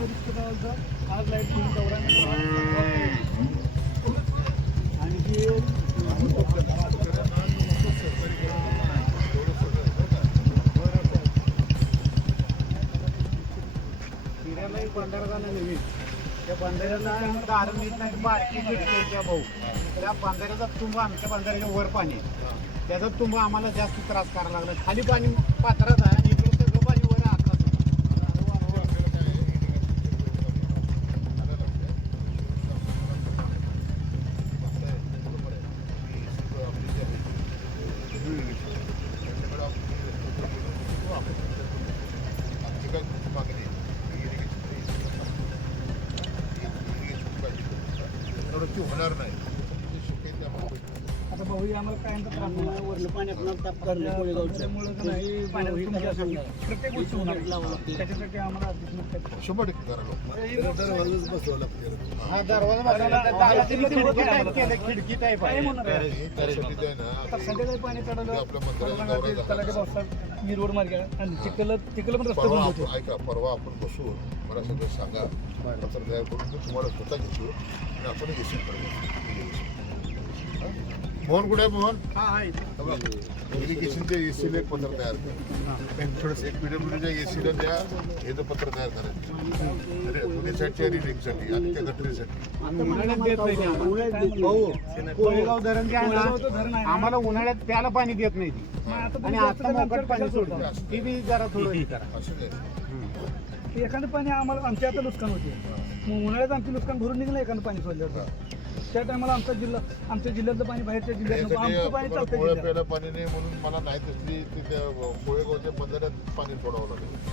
आज लाइट घेऊन आणि ती फिरायला एक बंधारा नवीन त्या बंधाऱ्याला दारू मिळत नाही बारकी भेटते त्या भाऊ त्या बंधाऱ्याचा तुंब आमच्या बंधाऱ्याच्या वर पाणी आहे. त्याचा तुंब आम्हाला जास्त त्रास करायला लागला खाली पाणी पात्रात आहे आणि इकडे सगळं पाणी वर आहे आता प्रवृत्ती होणार नाही. भाऊ हे आम्हाला कायमचा त्रास होणार वरलं पाणी आपल्याला त्यामुळे का नाही. प्रत्येक गोष्ट होणार. त्याच्यासाठी आम्हाला अध्यक्ष काय शंभर टक्के करा हा दरवाजा बसवला, त्या दाराची खिडकी टाईप केलं, खिडकी टाईप आहे कायम होणार आहे. त्यासाठी ते आहे ना. आता संध्याकाळी पाणी चढवलं तलाठी मी रोड मार्गे आहे. आणि तिकडलं तिकडलं पण रस्ते परवा बंद होते. आपण ऐका परवा आपण बसू. मला सगळं सांगा. पत्र तयार करून मी तुम्हाला स्वतः घेतो. आणि आपण घेशील मोहन कुठे आहे मोहन? हा इरिगेशनच्या एसीला एक पत्र तयार कर. थोडंसं एक पीडब्ल्यूच्या एसीला द्या हे तर पत्र तयार करायचं. दोन्ही साईडच्या रिलिंगसाठी आणि त्या गटरीसाठी. आम्हाला. उन्हाळ्यात प्याला पाणी देत नाही आणि आता मोकट पाणी सोडतो? ती बी जरा थोडं हे करा. एखादं पाणी आम्हाला आमच्या आता नुकसान होते. मग उन्हाळ्यात आमचे नुकसान भरून निघलं एखादं पाणी सोडल्यावर. त्या टायमाला आमचा जिल्हा आमच्या जिल्ह्यातलं पाणी बाहेरच्या जिल्ह्यात नको आमचं पाणी चालतं जिल्ह्यात. पाणी नाही म्हणून मला नाही तसली त्या कोळेगावच्या बंधाऱ्यात पाणी सोडावं लागेल.